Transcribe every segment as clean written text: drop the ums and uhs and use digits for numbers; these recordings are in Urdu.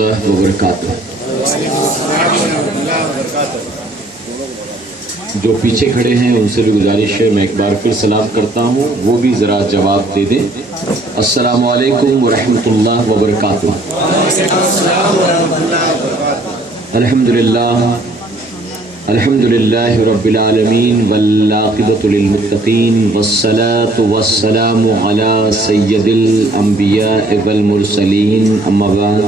اللہ وبرکاتہ۔ جو پیچھے کھڑے ہیں ان سے بھی گزارش ہے، میں ایک بار پھر سلام کرتا ہوں، وہ بھی ذرا جواب دے دیں۔ السلام علیکم ورحمۃ اللہ وبرکاتہ۔ الحمدللہ الحمدللہ رب العالمین والعاقبۃ للمتقین والصلاة والسلام علی سید الانبیاء والمرسلین، اما بعد،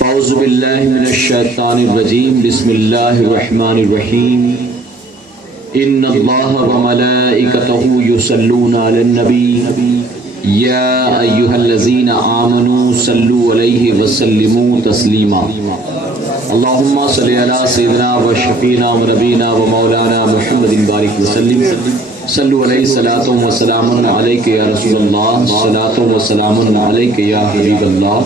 اعوذ باللہ من الشیطان الرجیم، بسم اللہ الرحمن الرحیم۔ ان اللہ وملائکتہ یصلون علی النبی یا ایھا الذین آمنوا صلوا علیہ وسلموا تسلیما۔ اللہم صلی علی سیدنا و شفیعنا و نبینا و مولانا محمد بارک وسلم۔ صلو علیہ صلاۃ و سلام علیک یا رسول اللہ، صلاۃ و سلام علیک یا حبیب اللہ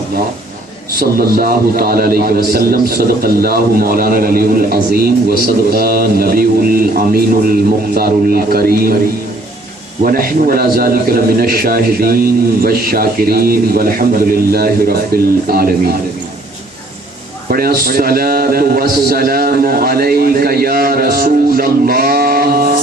صلی اللہ تعالی علیہ وسلم۔ صدق اللہ مولانا العلی العظیم و صدق نبی الامین المختار الکریم، ونحن علی ذلک لمن الشاہدین والشاکرین والحمد للہ رب العالمین۔ پڑھیں الصلاۃ والسلام علیک یا رسول اللہ،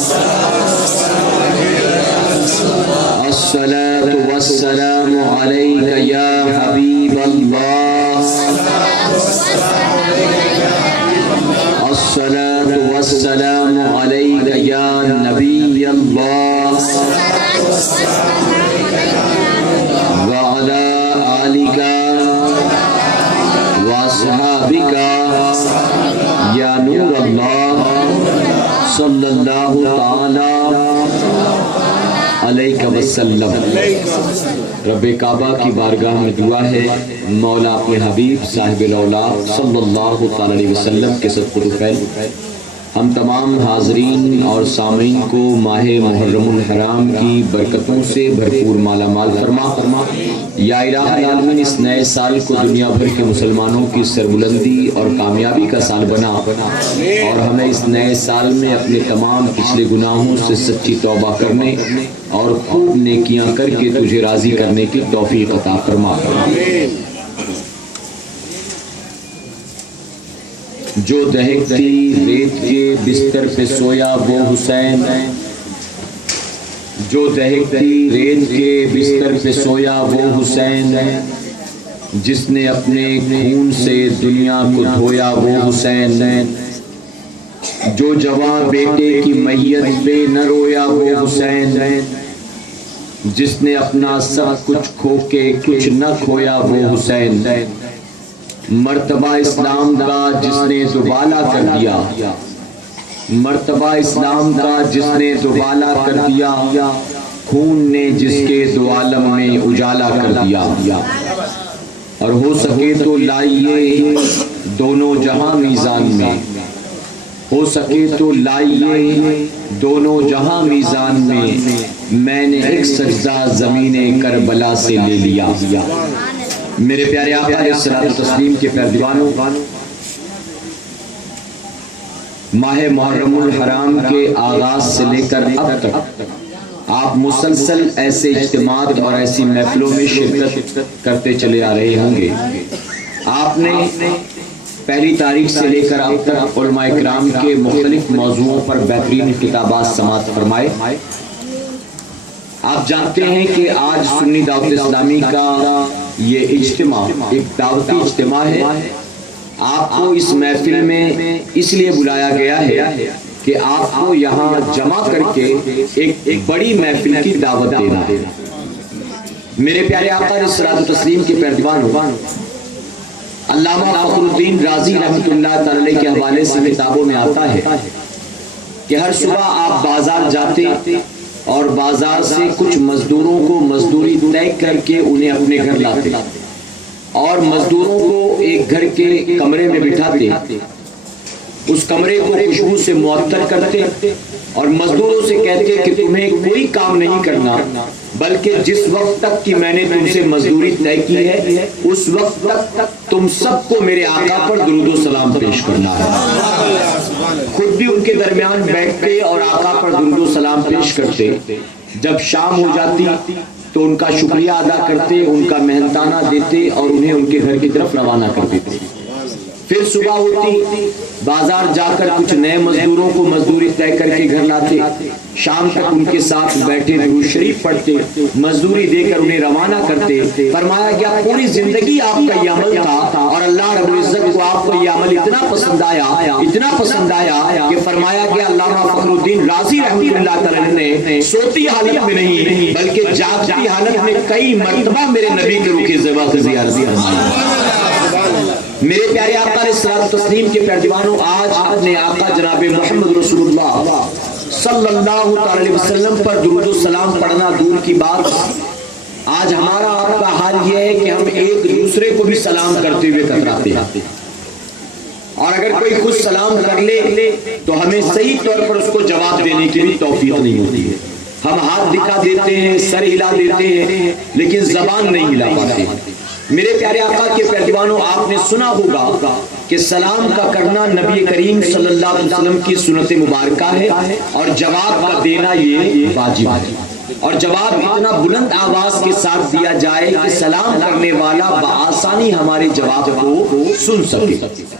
الصلاۃ والسلام علیک یا حبیب اللہ، الصلاۃ والسلام علیک یا نبی اللہ وعلی آلک واصحابک یا نور اللہ صلی اللہ تعالی علیہ وسلم۔ رب کعبہ کی بارگاہ میں دعا ہے، مولا اپنے حبیب صاحب الاولاد صلی اللہ تعالی علیہ وسلم کے صدقہ طفیل ہم تمام حاضرین اور سامعین کو ماہ محرم الحرام کی برکتوں سے بھرپور مالا مال فرما۔ یا الہ العالمین، اس نئے سال کو دنیا بھر کے مسلمانوں کی سربلندی اور کامیابی کا سال بنا، اور ہمیں اس نئے سال میں اپنے تمام پچھلے گناہوں سے سچی توبہ کرنے اور خوب نیکیاں کر کے تجھے راضی کرنے کی توفیق عطا فرما۔ جو دہکتی ریت کے بستر پہ سویا وہ حسین، جو دہکتی ریت کے بستر پہ سویا وہ حسین، جس نے اپنے خون سے دنیا کو دھویا وہ حسین، جو جوان بیٹے کی میت پہ نہ رویا وہ حسین، جس نے اپنا سب کچھ کھو کے کچھ نہ کھویا وہ حسین، مرتبہ اسلام کا جس نے دوبالا کر دیا، مرتبہ اسلام کا جس نے دوبالا کر دیا، خون نے جس کے دو عالم میں اجالا کر دیا، اور ہو سکے تو لائیے دونوں جہاں میزان میں، ہو سکے تو لائیے دونوں جہاں میزان میں نے ایک سجدہ زمین کربلا سے لے لیا۔ میرے پیارے آقا علیہ الصلوۃ والتسلیم کے پیروانوں، ماہ محرم الحرام کے آغاز سے لے کر اب تک آپ مسلسل ایسے اجتماعات اور ایسی محفلوں میں شرکت کرتے چلے آ رہے ہوں گے۔ آپ نے پہلی تاریخ سے لے کر اب تک علماء کرام کے مختلف موضوعوں پر بہترین خطابات سماعت فرمائے۔ آپ جانتے ہیں کہ آج سنی دعوت اسلامی کا یہ اجتماع ایک دعوتی اجتماع ہے۔ آپ کو اس محفل میں اس لیے بلایا گیا ہے کہ آپ کو یہاں جمع کر کے ایک بڑی محفل کی دعوت دینا ہے۔ میرے پیارے آقا علیہ الصلوۃ والتسلیم کے پیروان، علامہ فخر الدین رازی رحمۃ اللہ تعالی کے حوالے سے کتابوں میں آتا ہے کہ ہر صبح آپ بازار جاتے اور بازار سے کچھ مزدوروں کو مزدوری طے کر کے انہیں اپنے گھر لاتے، اور مزدوروں کو ایک گھر کے کمرے میں بٹھاتے، اس کمرے کو خوشبو سے معطر کرتے اور مزدوروں سے کہتے کہ تمہیں کوئی کام نہیں کرنا، بلکہ جس وقت تک کہ میں نے تم سے مزدوری طے کی ہے اس وقت تک تم سب کو میرے آقا پر درود و سلام پیش کرنا ہے۔ خود بھی ان کے درمیان بیٹھتے اور آقا پر درود و سلام پیش کرتے۔ جب شام ہو جاتی تو ان کا شکریہ ادا کرتے، ان کا محنتانہ دیتے اور انہیں ان کے گھر کی طرف روانہ کر دیتے۔ پھر صبح ہوتی، بازار جا کر کچھ نئے مزدوروں کو مزدوری طے کر کے گھر لاتے، شام تک ان کے ساتھ بیٹھے درود شریف پڑھتے، مزدوری دے کر انہیں روانہ کرتے۔ فرمایا گیا پوری زندگی آپ کا یہ عمل تھا اور اللہ رب العزت کو آپ کا یہ عمل اتنا پسند آیا کہ فرمایا گیا علامہ فخر الدین رازی رحمۃ اللہ تعالی نے سوتی حالت میں نہیں بلکہ جاگتی حالت میں کئی مرتبہ میرے نبی کے رخ زیبا کی زیارت فرمائی۔ میرے پیارے آقا علیہ الصلوۃ والتسلیم کے پیروانوں، آج اپنے آقا جناب محمد رسول اللہ صلی اللہ علیہ وسلم پر درود و سلام پڑھنا دور کی بات، آج ہمارا آپ کا حال یہ ہے کہ ہم ایک دوسرے کو بھی سلام کرتے ہوئے کتراتے ہیں، اور اگر کوئی خود سلام کر لے تو ہمیں صحیح طور پر اس کو جواب دینے کی بھی توفیق نہیں ہوتی ہے۔ ہم ہاتھ دکھا دیتے ہیں، سر ہلا دیتے ہیں، لیکن زبان نہیں ہلا پاتے۔ میرے پیارے آقا کے پیروانوں، آپ نے سنا ہوگا کہ سلام کا کرنا نبی کریم صلی اللہ علیہ وسلم کی سنت مبارکہ ہے، اور جواب کا دینا یہ واجب ہے، اور جواب اتنا بلند آواز کے ساتھ دیا جائے کہ سلام کرنے والا بآسانی ہمارے جواب کو سن سکے۔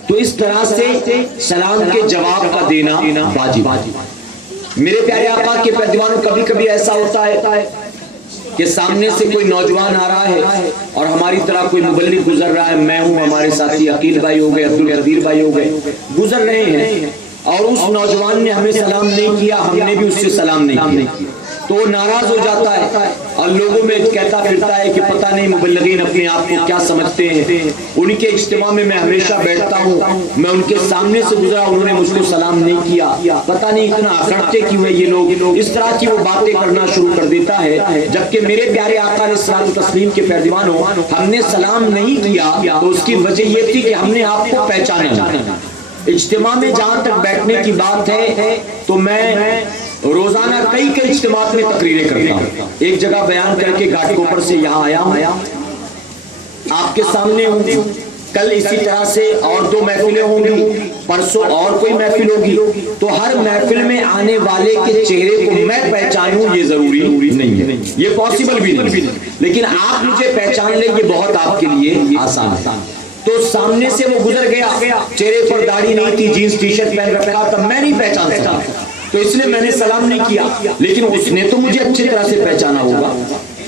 تو اس طرح سے سلام کے جواب کا دینا واجب ہے۔ میرے پیارے آقا کے پیروانوں، کبھی کبھی ایسا ہوتا ہے کہ سامنے سے کوئی نوجوان آ رہا ہے اور ہماری طرح کوئی مبلغ گزر رہا ہے، میں ہوں، ہمارے ساتھی عقیل بھائی ہو گئے، عبدالقدیر بھائی ہو گئے، گزر رہے ہیں، اور اس نوجوان نے ہمیں سلام نہیں کیا، ہم نے بھی اس سے سلام نہیں کیا، تو وہ ناراض ہو جاتا ہے اور لوگوں میں کہتا پھرتا ہے کہ پتہ نہیں مبلغین اپنے آپ کو کیا سمجھتے ہیں، ان کے اجتماع میں میں ہمیشہ بیٹھتا ہوں، میں ان کے سامنے سے گزرا، انہوں نے مجھ کو سلام نہیں کیا، پتہ نہیں اتنا اکڑتے کیوں ہیں یہ لوگ، اس طرح کی وہ باتیں کرنا شروع کر دیتا ہے۔ جبکہ میرے پیارے آقا علیہ الصلوۃ والتسلیم کے پیروانوں، ہم نے سلام نہیں کیا تو اس کی وجہ یہ تھی کہ ہم نے آپ کو پہچانا نہیں۔ اجتماع میں جہاں تک بیٹھنے کی بات ہے تو میں روزانہ کئی اجتماعات میں تقریریں کرتا ہوں، ایک جگہ بیان کر کے گھاٹ کوپر سے یہاں آیا ہوں، آپ کے سامنے ہوں، کل اسی طرح سے اور 2 محفلیں ہوں گی، پرسوں اور کوئی محفل ہوگی، تو ہر محفل میں آنے والے کے چہرے کو میں پہچانوں یہ ضروری نہیں ہے، یہ پاسبل بھی نہیں، لیکن آپ مجھے پہچان لیں یہ بہت آپ کے لیے آسان ہے۔ تو سامنے سے وہ گزر گیا، چہرے پر داڑھی نہیں تھی، جینس ٹی شرٹ پہن رکھا تھا، میں نہیں پہچان سکا، تو اس لیے میں نے سلام نہیں کیا، لیکن اس نے تو مجھے اچھی طرح سے پہچانا ہوگا،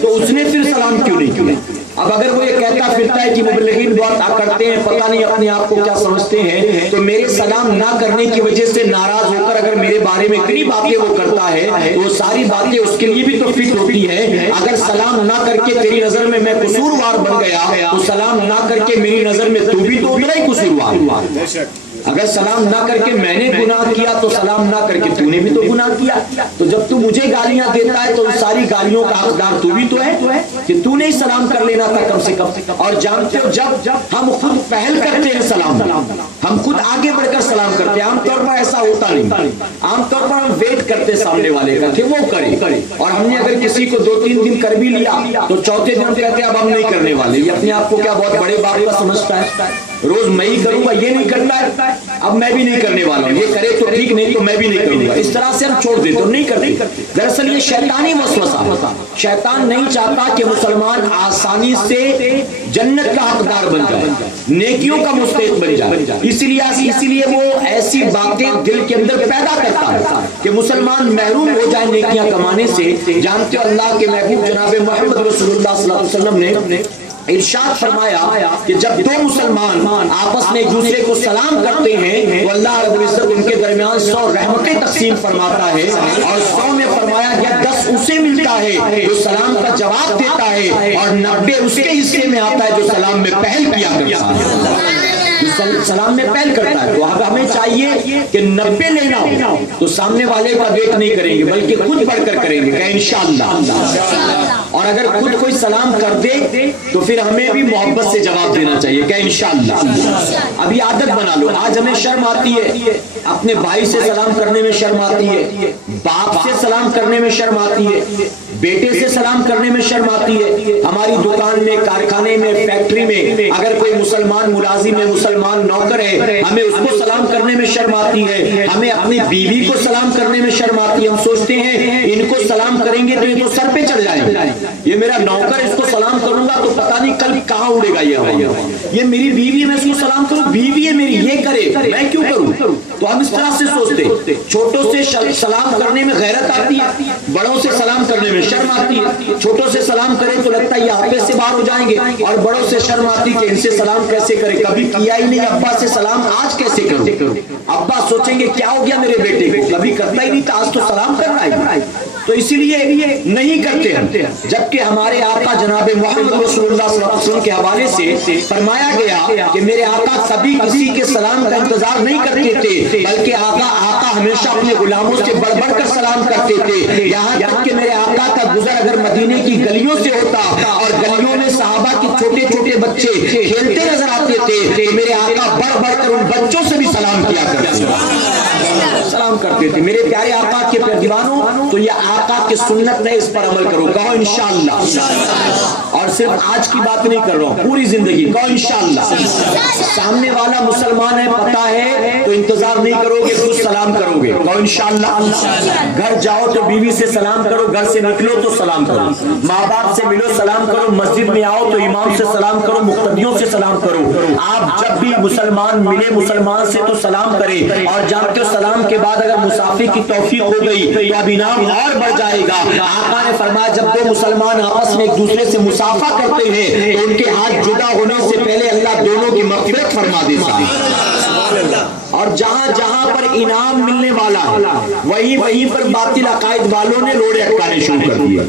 تو اس نے پھر سلام کیوں نہیں کیا؟ اب اگر وہ یہ کہتا پھرتا ہے کہ مبلغین بہت کرتے ہیں، پتہ نہیں اپنے آپ کو کیا سمجھتے ہیں، تو میرے سلام نہ کرنے کی وجہ سے ناراض ہو کر اگر میرے بارے میں اتنی باتیں وہ کرتا ہے تو وہ ساری باتیں اس کے لیے بھی تو فٹ ہوتی ہے۔ اگر سلام نہ کر کے تیری نظر میں میں قصوروار بن گیا تو سلام نہ کر کے میری نظر میں تو بھی تو اتنا ہی قصوروار ہوا۔ اگر سلام نہ کر کے میں نے گناہ کیا تو سلام نہ کر کے تو نے بھی تو گناہ کیا، تو جب تو مجھے گالیاں دیتا ہے تو ان ساری گالیوں کا حقدار تو بھی تو ہے کہ تو نے سلام کر لینا تھا کم سے کم۔ اور جانتے ہو جب ہم خود پہل کرتے ہیں سلام، ہم خود آگے بڑھ کر سلام کرتے ہیں، عام طور پر ایسا ہوتا نہیں، عام طور پر ہم ویٹ کرتے سامنے والے کا کہ وہ کرے، اور ہم نے اگر کسی کو 2-3 دن کر بھی لیا تو چوتھے دن کہتے ہیں اب ہم نہیں کرنے والے، یہ اپنے آپ کو کیا بہت بڑے باپ کا سمجھتا ہے، روز میں ہی کروں گا، یہ نہیں کرتا ہے اب میں بھی نہیں کرنے والا ہوں، یہ کرے تو ٹھیک نہیں تو میں بھی نہیں کروں گا، اس طرح سے ہم چھوڑ دیتے اور نہیں کرتے۔ دراصل یہ شیطانی وسوسہ، شیطان نہیں چاہتا کہ مسلمان آسانی سے جنت کا حقدار بن جائے، نیکیوں کا مستحق بن جائے، اسی لیے وہ ایسی باتیں دل کے اندر پیدا کرتا ہے کہ مسلمان محروم ہو جائے نیکیاں کمانے سے۔ جانتے ہو اللہ کے محبوب جناب محمد رسول اللہ صلی اللہ علیہ وسلم نے ارشاد فرمایا کہ جب 2 مسلمان آپس میں ایک دوسرے کو سلام کرتے ہیں تو اللہ رب العزت ان کے درمیان 100 رحمتیں تقسیم فرماتا ہے، اور 100 میں فرمایا گیا 10 اسے ملتا ہے جو سلام کا جواب دیتا ہے، اور 90 اس کے حصے میں آتا ہے جو سلام میں پہل کیا کرتا ہے، سلام میں پہل کرتا ہے۔ تو اب ہمیں چاہیے کہ 90 لینا ہو تو سامنے والے کا ویٹ نہیں کریں گے بلکہ خود بڑھ کر کریں گے کہ انشاءاللہ، اور اگر خود کوئی سلام کر دے تو پھر ہمیں بھی محبت سے جواب دینا چاہیے کہ انشاءاللہ۔ ابھی عادت بنا لو، آج ہمیں شرم آتی ہے، اپنے بھائی سے سلام کرنے میں شرم آتی ہے، باپ سے سلام کرنے میں شرم آتی ہے، بیٹے سے سلام کرنے میں شرم آتی ہے، ہماری دکان میں، کارخانے میں، فیکٹری میں اگر کوئی مسلمان ملازم ہے، مسلمان نوکر ہے ہمیں اس کو سلام کرنے میں شرم آتی ہے، ہمیں اپنی بیوی کو سلام کرنے میں شرم آتی ہے. ہم سوچتے ہیں ان کو سلام کریں گے تو یہ تو سر پہ چڑھ جائیں گے، یہ میرا نوکر اس کو سلام کروں گا تو پتہ نہیں کل کہاں اڑے گا. یہ میری بیوی ہے میں اس کو سلام کروں، بیوی ہے میری یہ کرے میں کیوں کروں؟ تو ہم اس طرح سے سوچتے. چھوٹوں سے سلام کرنے میں غیرت آتی ہے، بڑوں سے سلام کرنے میں شرم آتی ہے. چھوٹوں سے سلام کریں تو لگتا ہے یہ آپے سے باہر ہو جائیں گے، اور بڑوں سے شرم آتی کہ ان سے سلام کیسے کرے، کبھی کیا ہی نہیں ابا سے سلام، آج کیسے کروں؟ ابا سوچیں گے کیا ہو گیا میرے بیٹے کو، کبھی کرتا ہی نہیں تھا آج تو سلام کر رہا ہے. تو اسی لیے نہیں کرتے ہم. جبکہ ہمارے آقا جناب محمد رسول اللہ صلی اللہ علیہ وسلم کے حوالے سے فرمایا گیا کہ میرے آقا کبھی کسی کے سلام کا انتظار نہیں کرتے تھے، بلکہ آقا ہمیشہ اپنے غلاموں سے بڑھ بڑھ کر سلام کرتے تھے. یہاں تک کہ میرے آقا کا گزر اگر مدینے کی گلیوں سے ہوتا اور گلیوں میں صحابہ کے چھوٹے چھوٹے بچے کھیلتے نظر آتے تھے تو میرے آقا بڑھ بڑھ کر ان بچوں سے بھی سلام کیا کرتے تھے. میرے پیارے آقا کے دیوانوں، تو یہ آقا کی سنت ہے، اس پر عمل کرو. کہو انشاءاللہ. اور صرف آج کی بات نہیں کر رہا ہوں، پوری زندگی کہو انشاءاللہ. سامنے والا مسلمان ہے پتہ ہے تو انتظار نہیں کرو گے، خود سلام کرو گے. کہو انشاءاللہ. گھر جاؤ تو بیوی سے سلام کرو، گھر سے نکلو تو سلام کرو، ماں باپ سے ملو سلام کرو، مسجد میں آؤ تو امام سے سلام کرو، مقتدیوں سے سلام کرو. آپ جب بھی مسلمان ملے مسلمان سے تو سلام کرے. اور جانتے ہو سلام کے بعد اگر مسافر کی توفیق ہو گئی تو اب انعام اور بڑھ جائے گا. آقا نے فرمایا جب دو مسلمان آپس میں ایک دوسرے سے مسافہ کرتے ہیں تو ان کے ہاتھ جدا ہونے سے پہلے اللہ دونوں کی مغفرت فرما دیتا ہے. اور جہاں جہاں پر انعام ملنے والا ہے وہیں پر باطل عقائد والوں نے روڑے اٹکانے شروع کر دیا.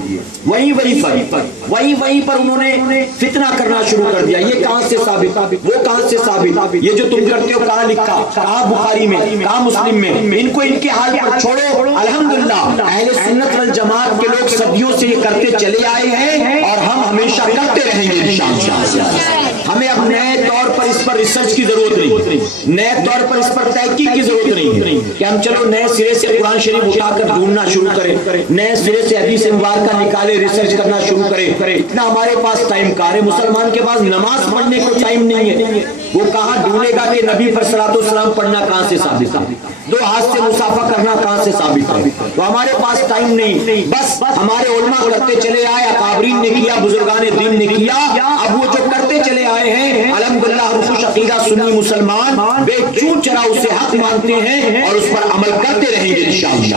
وہیں پر انہوں نے فتنہ کرنا شروع کر دیا. یہ کہاں سے ثابت، وہ کہاں سے ثابت، یہ جو تم کرتے ہو کہاں لکھا، کہاں بخاری میں، کہاں مسلم میں. ان کو ان کے حال پر چھوڑو. الحمدللہ اہل سنت والجماعت کے لوگ صدیوں سے یہ کرتے چلے آئے ہیں اور ہم ہمیشہ کرتے رہیں گے انشاءاللہ. ہمیں اب نئے طور پر اس پر ریسرچ کی ضرورت نہیں، نئے طور پر اس پر تحقیق کی ضرورت نہیں ہے کہ ہم چلو نئے سرے سے قرآن شریف اٹھا کر ڈھونڈنا شروع کریں، نئے سرے سے حدیث مبارکہ نکالے ریسرچ کرنا شروع کریں. اتنا ہمارے پاس ٹائم کہاں ہے؟ مسلمان کے پاس نماز پڑھنے کو ٹائم نہیں ہے. وہ کہاں ڈھونڈے گا کہ نبی پر صلاۃ والسلام پڑھنا کہاں سے ثابت ہے، دو ہاتھ سے مصافحہ کرنا کہاں سے ثابت ہے؟ تو ہمارے پاس ٹائم نہیں. بس ہمارے علماء کرتے چلے آئے، اکابرین نے کیا، بزرگان دین نے کیا. اب وہ جو کرتے چلے آئے ہیں الحمدللہ ہم خوش عقیدہ سنی مسلمان بے چون چرا اسے حق مانتے ہیں اور اس پر عمل کرتے رہیں گے انشاءاللہ.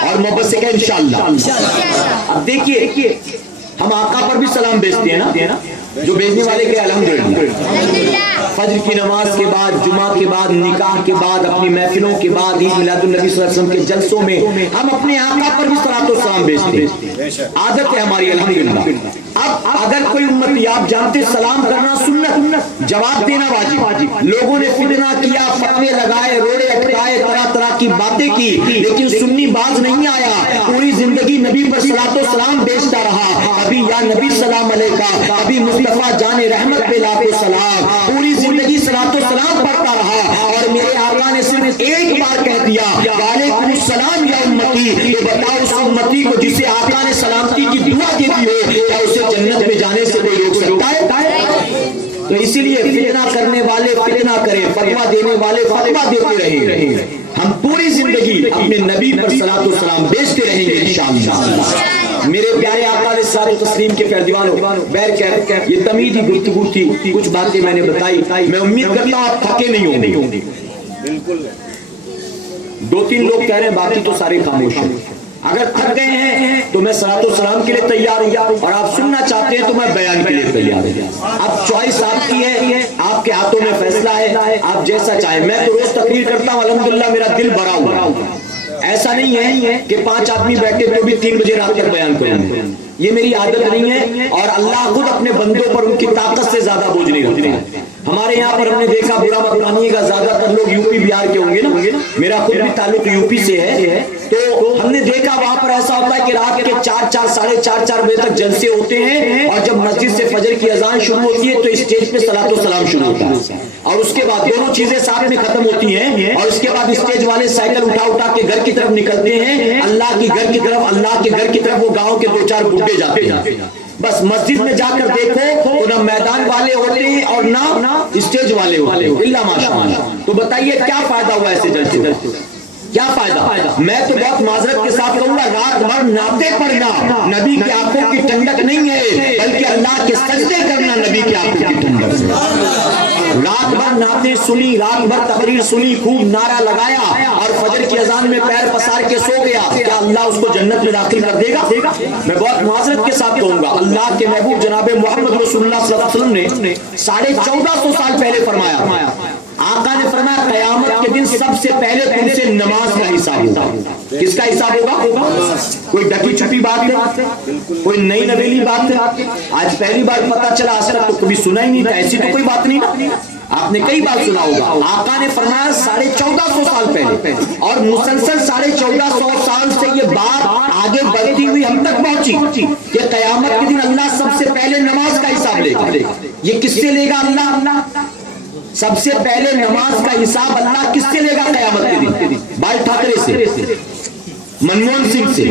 اور محبت سے کہیں انشاءاللہ. اب دیکھیے ہم آقا پر بھی سلام بھیجتے ہیں نا، جو بھیجنے والے کے الحمدللہ فجر کی نماز کے بعد، جمعہ کے بعد، نکاح کے بعد، اپنی محفلوں کے بعد، عید میلاد النبی صلی اللہ علیہ وسلم کے جلسوں میں ہم اپنے آقا پر بھی صلاۃ و سلام بھیجتے ہیں. عادت ہے ہماری الحمدللہ. اب اگر کوئی امتی، آپ جانتے سلام کرنا سنت، جواب دینا واجب. لوگوں نے فتنہ کیا، فتوے لگائے، روڑے اٹکائے، طرح طرح کی باتیں کی، لیکن سنی باز نہیں آیا. پوری زندگی نبی پر صلاۃ و سلام بھیجتا رہا. ابھی یا نبی سلام علیکہ، ابھی مصطفیٰ جان رحمت پہ لاکھوں سلام. پوری زندگی صلاۃ و سلام پڑھتا رہا. اور میرے آقا نے صرف ایک بار کہہ دیا وعلیکم السلام یا امتی. تو بتاؤ اس امتی کو جسے آقا نے سلامتی کی دعا دی ہو کیا اسے جنت میں جانے سے کوئی روک سکتا ہے؟ تو اسی لیے فتنہ کرنے والے فتنہ کریں، فتویٰ دینے والے فتویٰ دیتے رہیں. ہم پوری زندگی اپنے نبی پر صلاۃ و سلام بھیجتے رہیں گے انشاءاللہ. میرے پیارے آقا علیہ الصلوۃ والتسلیم کے پیروانوں، بہرکیف یہ تمیزی گفتگو تھی، کچھ باتیں میں نے بتائی. میں امید کرتا ہوں آپ تھکے نہیں ہوں گے. بالکل 2-3 لوگ کہہ رہے ہیں، باقی تو سارے خاموش ہیں. اگر تھک گئے ہیں تو میں صلاۃ و سلام کے لیے تیار ہوں، اور آپ سننا چاہتے ہیں تو میں بیان کے لیے تیار ہوں. اب چوائس آپ کی ہے، آپ کے ہاتھوں میں فیصلہ ہے، آپ جیسا چاہیں. میں تو روز تقریر کرتا ہوں الحمدللہ میرا دل بھرا ہوا. ایسا نہیں ہے کہ 5 آدمی بیٹھے تو بھی 3 بجے رات تک بیان کروں. یہ میری عادت نہیں ہے، اور اللہ خود اپنے بندوں پر ان کی طاقت سے زیادہ بوجھ نہیں رکھتے ہیں. ہمارے یہاں پر ہم نے دیکھا، برا مت مانیے گا، زیادہ تر لوگ یو پی بہار کے ہوں گے نا، میرا خود بھی تعلق یو پی سے ہے. تو ہم نے دیکھا وہاں پر ایسا ہوتا ہے کہ رات کے 4 ساڑھے 4 بجے تک جلسے ہوتے ہیں، اور جب مسجد سے فجر کی اذان شروع ہوتی ہے تو اسٹیج پہ صلاۃ و سلام شروع ہوتا ہے، اور اس کے بعد دونوں چیزیں ساتھ میں ختم ہوتی ہیں. اور اس کے بعد اسٹیج والے سائیکل اٹھا کے گھر کی طرف نکلتے ہیں. اللہ کے گھر کی طرف وہ گاؤں کے 2-4 بڈھے جاتے ہیں. بس مسجد میں جا کر دیکھو تو نہ میدان والے ہوتے ہیں اور نہ اسٹیج والے ہوتے ہیں الا ماشاءاللہ. تو بتائیے کیا فائدہ ہوا ایسے جلسے کا؟ کیا فائدہ؟ میں تو بہت معذرت کے ساتھ کہوں گا رات بھر نعتیں پڑھنا نبی کی آنکھوں کی ٹھنڈک نہیں ہے، بلکہ اللہ کے سجدے کرنا نبی کی آنکھوں کی ٹھنڈک ہے. رات بھر نعتیں سنی، رات بھر تقریر سنی، خوب نعرہ لگایا اور فجر کی اذان میں پیر پسار کے سو گیا، کیا اللہ اس کو جنت میں داخل کر دے گا؟ میں بہت معذرت کے ساتھ کہوں گا اللہ کے محبوب جناب محمد رسول اللہ صلی اللہ علیہ وسلم نے 1450 سال پہلے فرمایا، آقا نے فرمایا قیامت کے دن سب سے پہلے تم سے نماز کا حساب ہوگا. کس کا حساب ہوگا؟ کوئی ڈکی چھپی بات ہے؟ کوئی نئی نویلی بات ہے؟ آج پہلی بار پتا چلا، آج تک تو کبھی سنا ہی نہیں تھا. ایسی تو کوئی بات نہیں نا، آپ نے کئی بار سنا ہوگا. آقا نے فرمایا 1450 سال پہلے، اور مسلسل 1450 سال سے یہ بات آگے بڑھتی ہوئی ہم تک پہنچی کہ قیامت کے دن اللہ سب سے پہلے نماز کا حساب لے گا. یہ کس سے لے گا؟ اللہ سب سے پہلے نماز کا حساب اللہ کس سے لے گا قیامت کے دن؟ بال ٹھاکرے سے، منموہن سنگھ سے،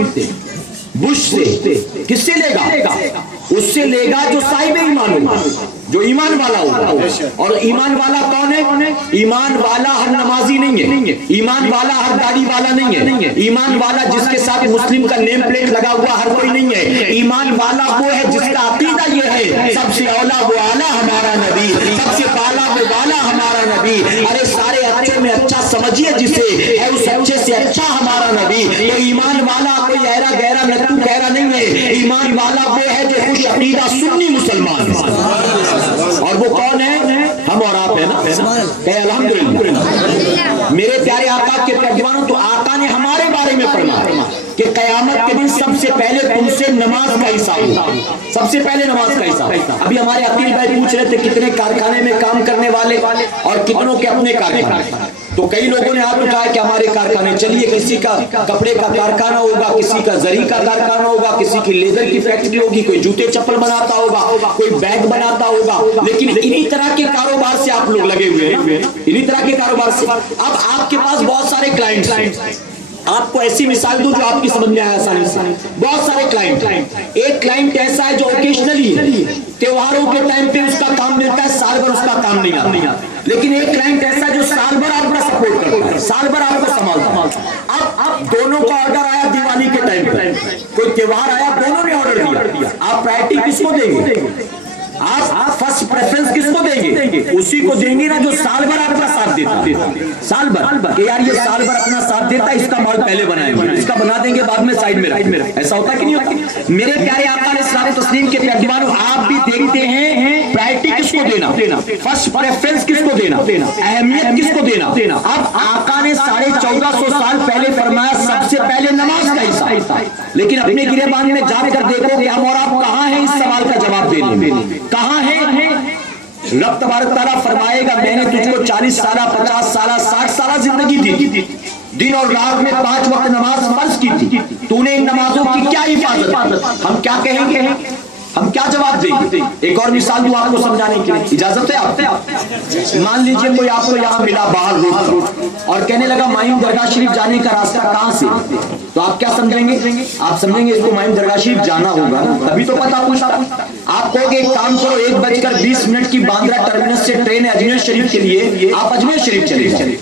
بش سے. کس سے لے گا؟ اس سے لے گا جو صاحب ایمان ہوگا، جو ایمان والا ہوگا. اور ایمان والا کون ہے؟ ایمان والا ہر نمازی نہیں ہے، ایمان والا ہر داڑھی والا نہیں ہے، ایمان والا جس کے ساتھ مسلم کا نیم پلیٹ لگا ہوا ہر کوئی نہیں ہے. ایمان والا وہ ہے جس کا عقیدہ یہ ہے سب سے اولا وہ اعلیٰ ہمارا نبی، سب سے بالا وہ بالا ہمارا نبی. ارے سارے اچھے میں اچھا سمجھیے جسے ہے، اس اچھے سے اچھا ہمارا نبی. تو ایمان والا کوئی ایرا گہرا نتو گہرا نہیں ہے، ایمان والا وہ ہے جو خوش عقیدہ سنی مسلمان ہے. اور وہ کون ہے؟ ہم اور آپ ہیں نا، کہ الحمدللہ. میرے پیارے آقا کے پیغمبروں، تو آقا نے ہمارے بارے میں فرمایا کہ قیامت کے دن سب سے پہلے تم سے نماز کا حساب ہوگا، سب سے پہلے نماز کا حساب. ابھی ہمارے عقیل بھائی پوچھ رہے تھے کتنے کارخانے میں کام کرنے والے اور کتنوں کے اپنے کارخانے. تو کئی لوگوں نے ہاتھ اٹھایا کہ ہمارے کارخانے، چلیے کسی کا کپڑے کا کارخانہ ہوگا، کسی کا زری کا کارخانہ ہوگا، کسی کی لیدر کی فیکٹری ہوگی، کوئی جوتے چپل بناتا ہوگا، کوئی بیگ بناتا ہوگا. لیکن انہی طرح کے کاروبار سے آپ لوگ لگے ہوئے ہیں، انہی طرح کے کاروبار سے. اب آپ کے پاس بہت سارے کلائنٹس ہیں. آپ کو ایسی مثال دوں جو آپ کی سمجھ میں آیا آسانی سے. بہت سارے کلائنٹ، ایک کلائنٹ ایسا ہے جو اوکیشنلی ہے، تیوہاروں کے ٹائم پہ اس کا کام ملتا ہے، سال بھر اس کا کام نہیں آتا. لیکن ایک کلائنٹ ایسا جو سال بھر آپ کا سپورٹ کرتا ہے، سال بھر آپ کو سنبھالتا ہے. اب دونوں کا آرڈر آیا دیوالی کے ٹائم پہ، کوئی تیوہار آیا، دونوں نے آرڈر دیا. آپ پرائرٹی کس کو دیں گے؟ آپ فرسٹ پریفرنس کس کو دیں گے؟ اسی کو دیں گے نا جو سال بھر آپ کا ساتھ دیتا ہے. سال بھر کہ یار یہ سال بھر اپنا ساتھ دیتا ہے، اس کا مال پہلے بنائیں گے، اس کا بنا دیں گے، بعد میں سائیڈ میں رکھیں. ایسا ہوتا کہ نہیں ہوتا؟ میرے پیارے آقا علیہ الصلوۃ والتسلیم کے پیغمبروں، آپ بھی دیکھتے ہیں پرائرٹی کس کو دینا، فرسٹ پریفرنس کس کو دینا، اہمیت کس کو دینا. اب آقا نے 1450 سال پہلے فرمایا سب سے پہلے نماز کا حصہ. لیکن اپنے گریبان میں جا کر دیکھو کہ ہم اور آپ کہاں ہیں اس سوال کا جواب دینے میں، کہاں ہے؟ رب تبارک تعالیٰ فرمائے گا میں نے تجھ کو 40 سالہ 50 سالہ 60 سالہ زندگی دی، دن اور رات میں 5 وقت نماز فرض کی تھی، تو نے ان نمازوں کی کیا حفاظت؟ ہم کیا کہیں گے؟ ہم کیا جواب دیں گے؟ ایک اور مثال دوں آپ کو سمجھانے کے لیے، اجازت ہے آپ؟ مان لیجئے کوئی آپ کو یہاں ملا باہر روڈ اور کہنے لگا ماہیم درگاہ شریف جانے کا راستہ کہاں سے؟ تو آپ کیا سمجھیں گے؟ آپ سمجھیں گے اس کو ماہیم درگاہ شریف جانا ہوگا، تبھی تو پتہ پوچھا. آپ کہو گے ایک کام کرو، 1:20 کی باندرا ٹرمینس سے ٹرین ہے اجمیر شریف کے لیے، آپ اجمیر شریف چلے جائیں.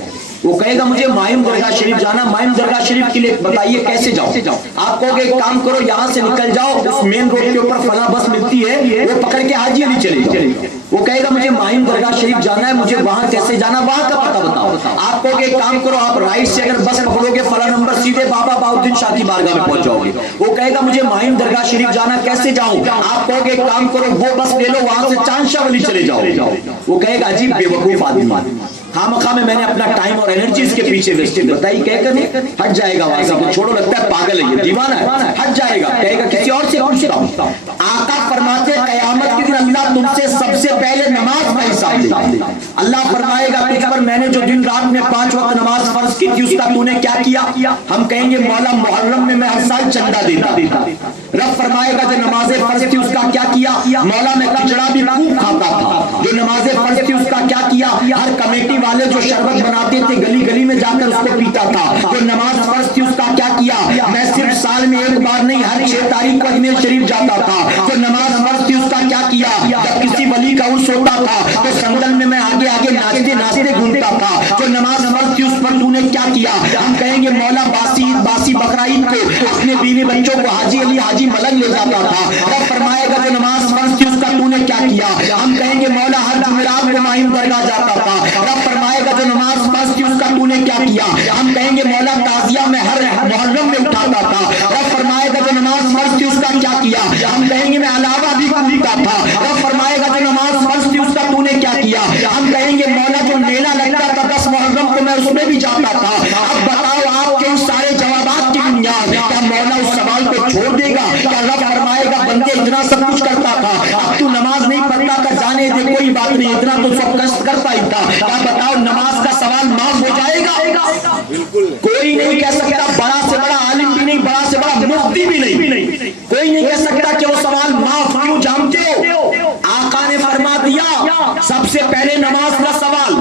وہ کہے گا مجھے ماہیم درگاہ شریف جانا، ماہیم درگاہ شریف کے لیے بتائیے کیسے جاؤ؟ آپ کہو گے ایک کام کرو یہاں سے نکل جاؤ، اس مین روڈ کے اوپر فلاں بس ملتی ہے، وہ پکڑ کے حاجی علی چلے جاؤ. وہ کہے گا مجھے ماہیم درگاہ شریف جانا ہے، مجھے وہاں کیسے جانا، وہاں کا پتہ بتاؤ. آپ کہو گے ایک کام کرو، آپ رائٹ سے اگر بس پکڑو گے فلاں نمبر سیدھے بابا بہاؤالدین شاہ کی بارگاہ میں پہنچ جاؤ گے. وہ کہے گا مجھے ماہیم درگاہ شریف جانا، کیسے جاؤں؟ آپ کہو گے ایک کام کرو وہ بس لے لو، وہاں سے چاند شاہ ولی چلے جاؤ. وہ کہے گا عجیب بے وقوف آدمی، ہاں مقام میں نے اپنا ٹائم اور انرجی اس کے پیچھے ویسٹ بتائی، کہے گا نہیں ہٹ جائے گا وہاں سے، چھوڑو لگتا ہے پاگل ہے یہ دیوانہ ہے، ہٹ جائے گا. کہے گا کسی اور سے پوچھتا ہوں. آقا فرماتے قیامت کے دن اللہ تم سے سب سے پہلے نماز کا حساب لے گا. اللہ فرمائے گا تجھ پر میں نے جو دن رات میں 5 وقت نماز فرض کی تھی اس کا تو نے کیا کیا؟ ہم کہیں گے مولا محرم میں ہر سال چندہ دیتا. رب فرمائے گا جو نماز فرض تھی اس کا کیا کیا؟ مولا میں کھچڑا بھی خوب کھاتا تھا. جو نماز فرض تھی اس کا کیا کیا؟ ہر کمیٹی والے جو شربت بناتے تھے گلی گلی میں جا کر اس کو پیتا تھا. جو نماز فرض تھی اس کا کیا کیا؟ میں صرف سال میں ایک بار نہیں ہر 6 تاریخ کو اجمیر شریف جاتا تھا. جو نماز تھا تو سنگل میں آگے آگے ناچتے ناچتے گھومتا تھا. جو نماز فرض تھی اس پر تو نے کیا کیا؟ ہم کہیں گے مولا باسی بقرہ عید کو اپنے بیوی بچوں کو حاجی علی حاجی ملنگ لے جاتا تھا. رب فرمائے گا جو نماز فرض تھی اس کا تو نے کیا کیا؟ ہم کہیں گے مولا ہر جمعرات کو ماہم درگاہ جاتا تھا. رب فرمائے گا جو نماز فرض تھی اس کا تو نے کیا کیا؟ ہم کہیں گے مولا تعزیہ میں ہر محرم میں اٹھاتا تھا. رب فرمائے گا جو نماز فرض تھی اس کا کیا کیا؟ ہم کہیں گے میں علاوہ بھی کرتا تھا. رب فرمائے گا جو نماز فرض تھی اس کا تو نے کیا کیا؟ ہم کہیں گے مولا جو میلہ لگتا تھا 10 محرم کو میں اس میں بھی جاتا تھا. اب بتاؤ آپ کے اس سارے جوابات کی بنیاد کیا مولا اس سوال کو چھوڑ دے گا؟ کیا رب فرمائے گا بندے اتنا سب کچھ کرتا تھا اب تو نماز نہیں پڑھتا تھا جانے دے کوئی بات نہیں اتنا تو سب کشت کرتا ہی تھا. کیا بتاؤ نماز کا سوال معاف ہو جائے گا؟ کوئی نہیں کہہ سکتا. بڑا سے بڑا عالم بھی نہیں, بڑا سے بڑا مفتی بھی نہیں, کوئی نہیں کہہ سکتا کہ وہ سوال معاف. کیوں جانتے ہو؟ آقا نے فرما دیا سب سے پہلے نماز کا سوال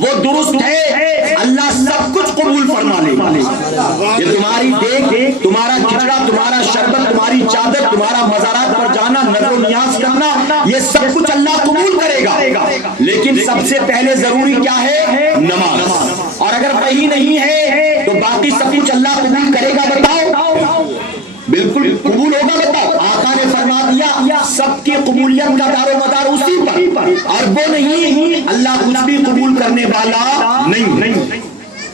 وہ درست ہے اللہ سب کچھ قبول فرما لے. یہ تمہاری دیکھ, تمہارا کھچڑا, تمہارا شربت, تمہاری چادر, تمہارا مزارات پر جانا, نظر و نیاز کرنا, یہ سب کچھ اللہ قبول کرے گا. لیکن سب سے پہلے ضروری کیا ہے؟ نماز. اور اگر وہی نہیں ہے تو باقی سب کچھ اللہ قبول کرے گا؟ بتاؤ بالکل قبول ہوگا. بتاؤ آقا نے فرما دیا سب کی قبولیت کا دار و مدار اسی پر, اور وہ نہیں اللہ کچھ بھی قبول کرنے والا نہیں.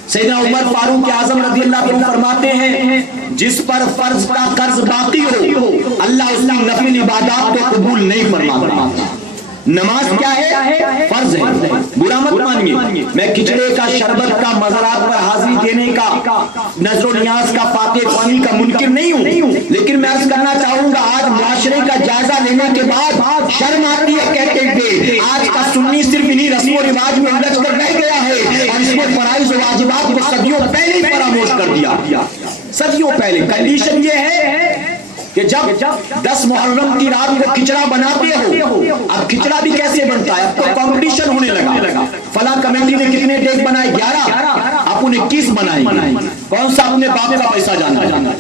سیدنا عمر فاروق اعظم رضی اللہ عنہ فرماتے ہیں جس پر فرض کا قرض باقی ہو اللہ اس کی نفل عبادات کو قبول نہیں فرماتا. نماز کیا ہے؟ فرض ہے. برا مت مانیے, میں کھچڑے کا, شربت کا, مزارات پر حاضری دینے کا, نظر و نیاز کا, فاتح خوانی کا منکر نہیں ہوں. لیکن میں عرض کرنا چاہوں گا آج معاشرے کا جائزہ لینے کے بعد شرم آتی ہے کہتے ہوئے آج کا سنی صرف انہی رسم و رواج میں الجھ کر رہ گیا ہے اور اس میں فرائض و واجبات کو صدیوں پہلے ہی فراموش کر دیا. صدیوں پہلے. کنڈیشن یہ ہے کہ جب 10 محرم کی رات کو کھچڑا بناتے ہو, اب کھچڑا بھی کیسے بنتا ہے؟ اب تو کمپٹیشن ہونے لگا. فلاں کمیٹی نے کتنے ڈیگ بنائے؟ 11. آپ انہیں 21 بنائیں. کون سا اپنے باپ کا پیسہ جانا؟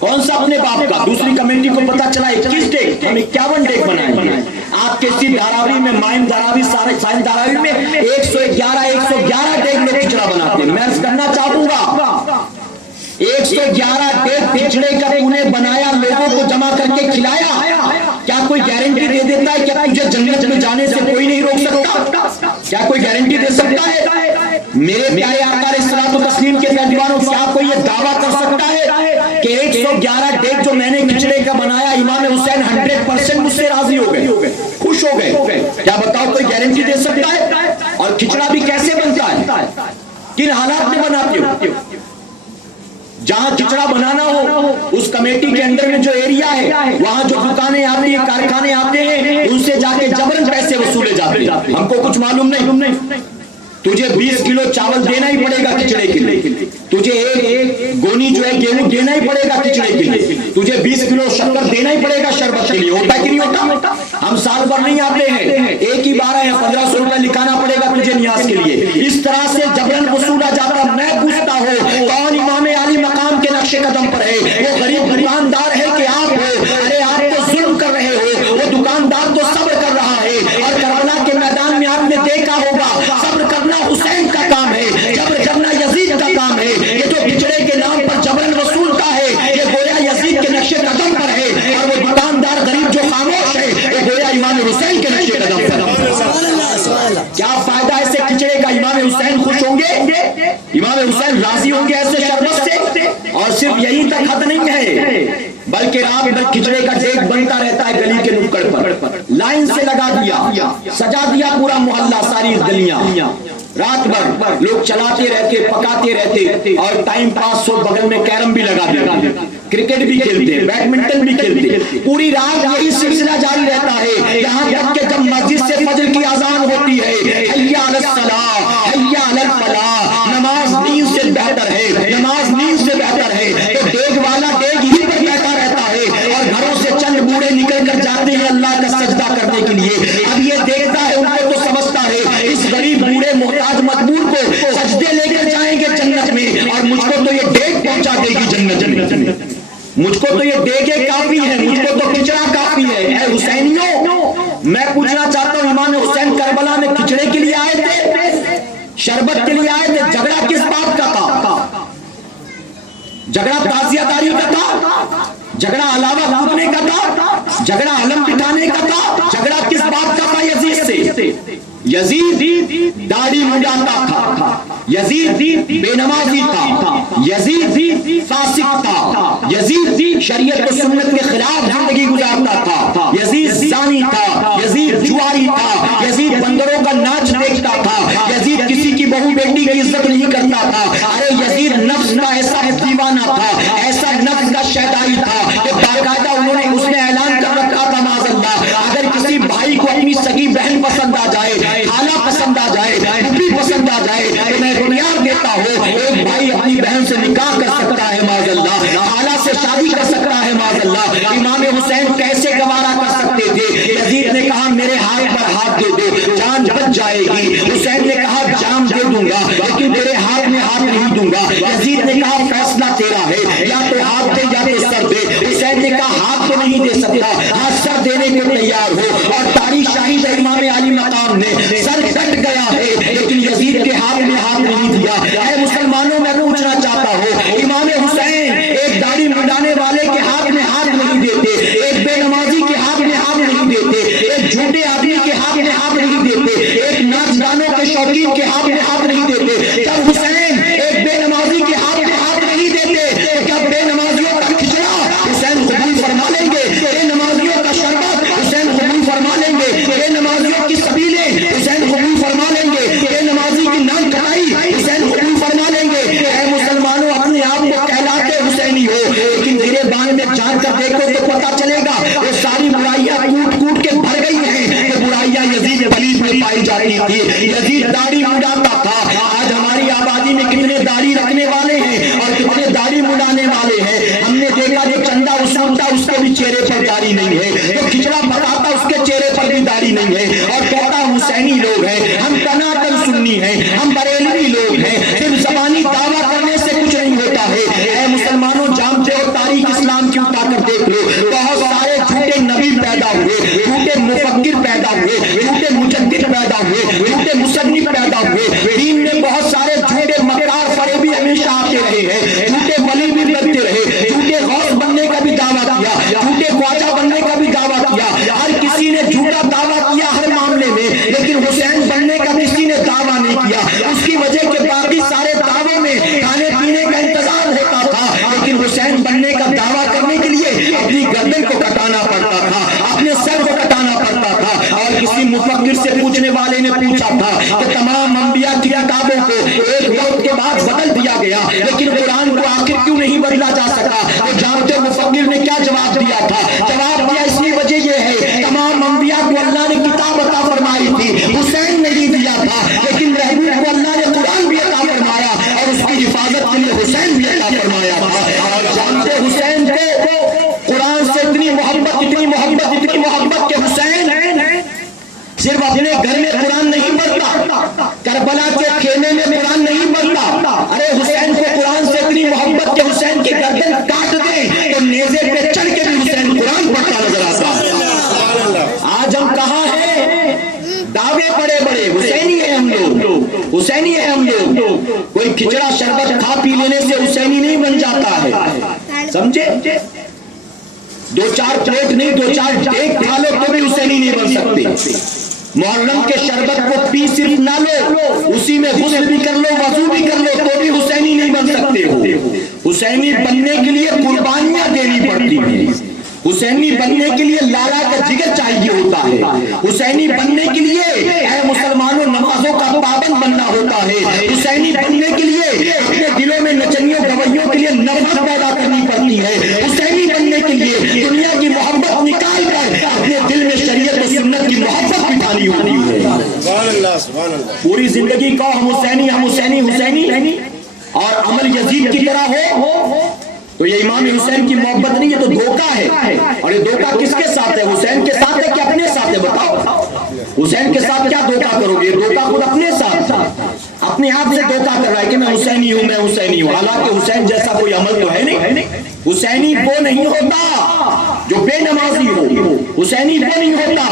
کون سا اپنے باپ کا؟ دوسری کمیٹی کو پتا چلا 21 ڈیگ, ہم 51 ڈیگ بنائیں. آپ کے سی دھاراوی میں, مائم دھاراوی, سائن دھاراوی میں 111 ڈیگ لوگ کھچڑا بناتے ہیں. میں عرض کرنا چاہوں گا 111 ڈیگ کھچڑے کا انہیں بنایا, لوگوں کو جمع کر کے کھلایا. کیا کوئی گارنٹی دے دیتا ہے کہ تجھے جنت میں جانے سے کوئی نہیں روک سکتا؟ کیا کوئی گارنٹی دے سکتا ہے؟ میرے پیارے آقا علیہ الصلوۃ والتسلیم کے نوجوانوں, کیا کوئی یہ دعویٰ کر سکتا ہے کہ 111 ڈیگ جو میں نے کھچڑے کا بنایا امام حسین 100% مجھ سے راضی ہو گئے, خوش ہو گئے؟ کیا بتاؤ کوئی گارنٹی دے سکتا ہے؟ اور کھچڑا بھی کیسے بنتا ہے؟ کن حالات میں بناتے ہو؟ جہاں کھچڑا بنانا ہو اس کمیٹی کے اندر میں جو ایریا ہے وہاں جو دکانیں آتی ہیں, کارخانے آتے ہیں, ان سے جا کے جبرن پیسے وصولے جاتے ہیں. ہم کو کچھ معلوم نہیں. تجھے 20 کلو چاول دینا ہی پڑے گا کھچڑے کے لیے, تجھے ایک گونی جو ہے گیہوں دینا ہی پڑے گا کھچڑے کے لیے, تجھے 20 کلو شکر دینا ہی پڑے گا شربت کے لیے. ہوتا ہے کہ نہیں ہوتا؟ ہم سال بھر نہیں آتے ہیں, ایک ہی 12 یا 1500 روپے لکھانا پڑے گا تجھے نیاز کے لیے. اس طرح سے جبرن وصولا جاتا. میں پوچھتا ہوں کون امام علی مقام کے نقش قدم پر ہے؟ وہ غریب دکاندار ہے کہ آپ ہو؟ ارے آپ تو ظلم کر رہے ہو, وہ دکاندار تو صبر کر رہا ہے. اور کربلا کے میدان میں آپ نے دیکھا ہوگا صبر کرنا حسین کا کام ہے, جبر کرنا یزید کا کام ہے. یہ جو کھچڑے کے نام پر جبرن وصولتا ہے یہ گویا یزید کے نقش قدم پر ہے, اور وہ دکاندار غریب جو خاموش ہے وہ گویا امام حسین کے نقش قدم پر ہے. کیا فائدہ ایسے کھچڑے کا؟ امام حسین خوش ہوں گے, امام حسین راضی ہوں گے ایسے شربت سے؟ اور صرف یہی تک حد نہیں ہے بلکہ رات بھر کھچڑے کا ڈیگ بنتا رہتا ہے گلی کے نکڑ پر, لائن سے لگا دیا, سجا دیا پورا محلہ, ساری گلیاں. رات بھر لوگ چلاتے رہتے, پکاتے رہتے, اور ٹائم پاس ہو بغل میں کیرم بھی لگا دیتے, کرکٹ بھی کھیلتے, بیڈمنٹن بھی کھیلتے. پوری رات یہی سلسلہ جاری رہتا ہے یہاں تک کہ جب مسجد سے فجر کی اذان ہوتی ہے حی علی الصلاۃ حی علی الفلاح, نماز نیند سے بہتر ہے, نماز نیند سے بہتر ہے. تو ڈیگ والا ڈیگ ہی پر بیٹھا رہتا ہے اور گھروں سے چند بوڑھے نکل کر جاتے ہیں اللہ کا سجدہ کرنے کے لیے. اب یہ دیکھتا ہے, ان کو تو سمجھتا ہے اس غریب بوڑھے محتاج مجبور کو سجدے لے کر جائیں گے جنت میں, اور مجھ کو تو یہ ڈیگ پہنچا دے گی جنت میں. مجھ کو تو یہ ڈیگے کافی ہے, مجھ کو تو کھچڑا کافی ہے. اے حسینیوں, میں پوچھنا چاہتا ہوں امام حسین کربلا میں کھچڑے کے لیے آئے تھے، شربت کے لیے آئے تھے؟ جھگڑا کس بات کا تھا؟ جھگڑا تعزیہ داری کا تھا؟ جھگڑا علاوہ کودنے کا تھا؟ جھگڑا علم بٹھانے کا تھا؟ جھگڑا کس بات کا تھا یزید سے؟ یزید داڑھی منڈاتا تھا، یزید بے نمازی تھا، یزید فاسق تھا، یزید شریعت و سنت کے خلاف زندگی گزارتا تھا، یزید زانی تھا، یزید جواری تھا، یزید بندروں کا ناچ دیکھتا تھا، یزید کسی کی بہو بیٹی کی عزت نہیں کرتا تھا۔ ارے یزید نفس کا ایسا دیوانہ تھا، ایسا نفس کا شیطانی تھا کہ باقاعدہ اس نے اعلان کر رکھا تھا معاذ اللہ، اگر کسی بھائی کو اپنی سگی بہن پسند آ جائے، خالہ پسند آ جائے، پھوپھی پسند آ جائے، تو میں اختیار دیتا ہوں ایک بھائی اپنی بہن سے نکاح کر سکتا ہے معاذ اللہ، خالہ سے شادی کر سکتا ہے معاذ اللہ۔ امام حسین کیسے گوارا کر سکتے تھے؟ یزید نے کہا میرے ہاتھ پر ہاتھ دے دو، جان بچ جائے گی۔ حسین نے کہا جان دے دوں گا لیکن تیرے ہاتھ میں ہاتھ نہیں دوں گا۔ یزید نے کہا فیصلہ تیرا ہے، یا تو ہاتھ دے یا تو سر دے۔ حسین نے کہا ہاتھ تو نہیں دے سکتا، ہاں سر دینے کو تیار ہو، اور تاریخ شاہد ہے امام علی مقام نے سر کٹ گیا ہے لیکن یزید کے ہاتھ میں ہاتھ نہیں دیا۔ اے مسلمانوں میں پوچھنا چاہتا ہوں امام حسین ایک داڑھی منڈانے والے کے ہاتھ میں ہاتھ نہیں دیتے، ایک بے نمازی کے ہاتھ میں ہاتھ نہیں دیتے، ایک جھوٹے آدمی کے ہاتھ میں ہاتھ نہیں دیتے، ایک ناچ گانوں کے شوقین کے ہاتھ میں ہاتھ نہیں دیتے۔ جب حسین ایک بے نمازی کے ہاتھ میں ہاتھ نہیں دیتے تو کیا بے نمازیوں کا کھچڑا حسین قبول فرما لیں گے؟ بے نمازیوں کا شربت حسین قبول فرما لیں گے؟ بے نمازیوں کی سبیلیں حسین قبول فرما لیں گے؟ بے نمازی کی نام کٹائی حسین قبول فرما لیں گے؟ اے مسلمانوں اپنے آپ کو کہلاتے حسینی ہو لیکن میرے بان میں جان کر دیکھو تو پتا چلے گا وہ ساری برائیاں کوٹ کوٹ کے بھر گئی ہیں کہ برائیاں یزید پلیت میں پائی جاتی تھی۔ یزید داڑھی منڈاتا تھا، آج ہماری آبادی میں کتنے داڑھی رکھنے والے ہیں اور کتنے داڑھی منڈانے والے ہیں۔ ہم نے دیکھا جو چندہ وصولتا اس کے بھی چہرے پر داڑھی نہیں ہے، جو کھچڑا پکاتا اس کے چہرے پر بھی داڑھی نہیں ہے، اور کہتا حسینی لوگ ہیں، ہم تناطل سنی ہیں، ہم بریلوی لوگ ہیں، صرف زبانی دعویٰ کرنے سے کچھ نہیں ہوتا ہے۔ اے مسلمانوں جانتے ہو تاریخ اسلام کی اٹھا کر دیکھ لو، بہت سارے جھوٹے نبی پیدا ہوئے، جھوٹے مفکر پیدا ہوئے، جھوٹے مجدد پیدا ہوئے، جھوٹے مصنف پیدا ہوئے۔ دین میں بہت سارے جھوٹے مکار فریبی ہمیشہ آتے رہے ہیں، جھوٹے ولی بھی بنتے رہے، جھوٹے غوث بننے کا بھی دعویٰ کیا، جھوٹے خواجہ بننے کا بھی دعویٰ کیا، ہر کسی نے جھوٹا دعویٰ کیا ہر معاملے میں، لیکن حسین بننے کا کسی نے دعویٰ نہیں کیا۔ اس کی وجہ کہ باقی سارے دعووں میں کھانے پینے کا انتظام ہوتا تھا، لیکن حسین بننے کا دعویٰ کرنے کے لیے اپنی گردن کو کٹانا پڑتا تھا، اپنے سر کو کٹانا پڑتا تھا۔ اور کسی مفکر سے پوچھنے والے نے پوچھا تھا کہ تمام انبیاء کی کتابوں کو ایک وقت کے بعد بدل دیا گیا لیکن قرآن کو آخر کیوں نہیں بدلا جا سکا؟ تو جانتے مفکر نے کیا جواب دیا تھا؟ جواب دیا اس کی وجہ یہ ہے تمام انبیاء کو اللہ نے کتاب عطا فرمائی تھی، حسین نے نہیں دیا تھا، لیکن محبوب کو اللہ نے قرآن بھی عطا فرمایا اور اس کی حفاظت کے لیے حسین بھی عطا فرمایا تھا۔ اور جانتے حسین کو قرآن سے اتنی محبت اتنی محبت اتنی محبت کہ حسین صرف اپنے گھر میں قرآن نہیں پڑھتا، کربلا کے خیمے میں قرآن نہیں پڑھتا۔ ارے حسین کو قرآن سے اتنی محبت کہ حسین کی گردن کاٹ دیں تو نیزے پہ چڑھ کے بھی حسین قرآن پڑھتا نظر آتا ہے۔ آج ہم کہاں ہیں؟ دعوے بڑے بڑے حسینی ہیں ہم لوگ، حسینی ہیں ہم لوگ۔ کوئی کھچڑا شربت کھا پی لینے سے حسینی نہیں بن جاتا ہے، سمجھے؟ دو چار پلیٹ نہیں دو چار ڈیک کھا لو تو بھی حسینی نہیں بن سکتے۔ محرم کے شربت کو پی صرف نہ لو، اسی میں غسل بھی کر لو وضو بھی کر لو تو بھی حسینی نہیں بن سکتے ہو۔ حسینی بننے کے لیے قربانیاں دینی پڑتی ہیں، حسینی بننے کے لیے لالا کا جگر چاہیے ہوتا ہے، حسینی بننے کے لیے اے مسلمانوں نمازوں کا پابند بننا ہوتا ہے، حسینی بننے کے لیے اپنے دلوں میں نچنیوں گویوں کے لیے نفرت پیدا کرنی پڑتی ہے، حسینی بننے کے لیے دنیا کی محبت نکال کر اپنے دل میں شریعت و سنت کی محبت بٹھانی ہوتی ہے۔ سبحان اللہ سبحان اللہ۔ پوری زندگی کو ہم حسینی ہم حسینی حسینی اور عمل یزید کی طرح ہو تو یہ امام حسین کی محبت نہیں، یہ تو دھوکہ ہے۔ اور یہ دھوکہ کس کے ساتھ ہے؟ حسین کے ساتھ ہے کہ اپنے ساتھ ہے؟ بتاؤ حسین کے ساتھ کیا دھوکہ کرو گے؟ دھوکہ خود اپنے ساتھ اپنے آپ سے دھوکہ کر رہا ہے کہ میں حسینی ہوں، میں حسینی ہوں، حالانکہ حسین جیسا کوئی عمل تو ہے نہیں۔ حسینی وہ نہیں ہوتا جو بے نمازی ہو، حسینی وہ نہیں ہوتا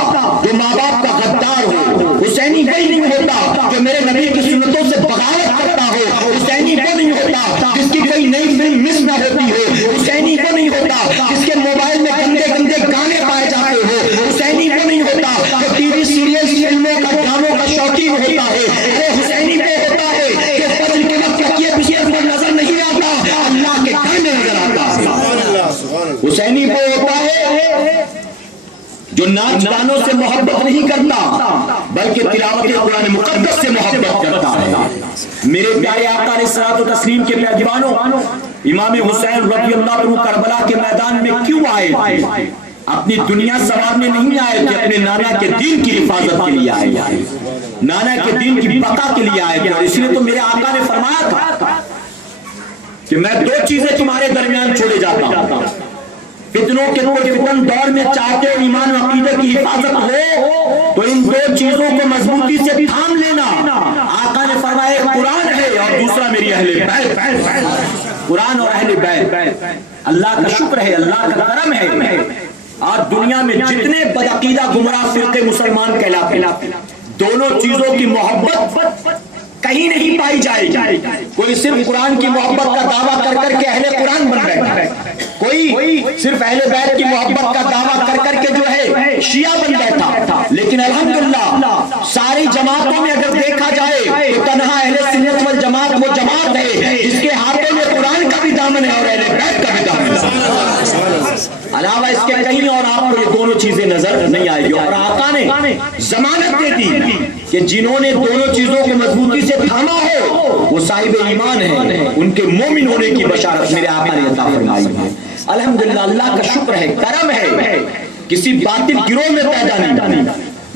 جو ماں باپ کا غدار ہو، حسینی وہی نہیں ہوتا جو میرے نبی کی سنتوں سے بغاوت کرتا ہو، حسینی وہ نہیں ہوتا جس کی کوئی نئی فلم مس نہ ہوتی ہو، حسینی وہ نہیں ہوتا جس کے موبائل میں گندے گندے گانے پائے جاتے ہو، حسینی وہ نہیں ہوتا جو ٹی وی سیریل فلموں کا ڈراموں کا شوقین ہوتا ہے۔ ارے حسینی وہ ہوتا ہے کہ فجر کے وقت تکیے بستر پر نظر نہیں آتا، اللہ کے گھر میں نظر آتا ہے۔ حسینی وہ ہوتا ہے جو ناچ گانوں سے محبت نہیں کرتا بلکہ تلاوت قرآن مقدس سے محبت کرتا ہے۔ میرے پیارے آقا علیہ الصلوۃ والتسلیم کے میزبانوں، امام حسین رضی اللہ عنہ کربلا کے میدان میں کیوں آئے تھے؟ اپنی دنیا سنوارنے نہیں آئے تھے، اپنے نانا کے دین کی حفاظت کے لیے آئے تھے، نانا کے دین کی بقا کے لیے آئے تھے۔ اور اس لیے تو میرے آقا نے فرمایا تھا کہ میں دو چیزیں تمہارے درمیان چھوڑے جاتا ہوں، فتنوں کے فتن دور میں چاہتے ہو ایمان و عقیدے کی حفاظت ہو تو ان دو چیزوں کو مضبوطی سے تھام لینا۔ آقا نے فرمایا قرآن ہے اور دوسرا میری اہل بیت، قرآن اور اہل بیت۔ اللہ کا شکر ہے، اللہ کا کرم ہے، آج دنیا میں جتنے بدعقیدہ گمراہ فرقے مسلمان کہلاتے ہیں، دونوں چیزوں کی محبت کہیں نہیں پائی جائے گی۔ کوئی صرف قرآن کی محبت کا دعویٰ کر کر کے اہل قرآن بن بیٹھا ہے، کوئی صرف اہل بیت کی محبت کا دعویٰ کر کر کے جو ہے شیعہ بن بیٹھا۔ لیکن الحمدللہ ساری جماعتوں میں اگر دیکھا جائے تو تنہا اہل سنت والجماعت وہ جماعت ہے جس کے ہاتھوں میں قرآن کا بھی دامن ہے اور اہل بیت کا بھی دامن ہے۔ علاوہ اس کے کہیں اور آپ کو یہ دونوں چیزیں نظر نہیں آئے گی۔ اور آقا نے ضمانت دے دی کہ جنہوں نے دونوں چیزوں کو مضبوطی سے تھاما ہو وہ صاحب ایمان ہیں، ان کے مومن ہونے کی بشارت میرے آقا نے عطا فرمائی ہے۔ الحمدللہ اللہ کا شکر ہے، کرم ہے، کسی باطل گروہ میں پیدا نہیں،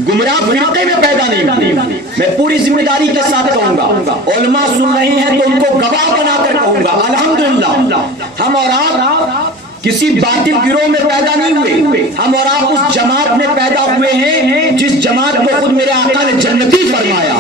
گمراہ فرقے میں پیدا نہیں۔ میں پوری ذمہ داری کے ساتھ کہوں گا، علماء سن رہے ہیں تو ان کو گواہ بنا کر کہوں گا، الحمدللہ ہم اور آپ کسی باطل گروہ میں پیدا نہیں ہوئے، ہم اور آپ اس جماعت میں پیدا ہوئے ہیں جس جماعت کو خود میرے آقا نے جنتی فرمایا۔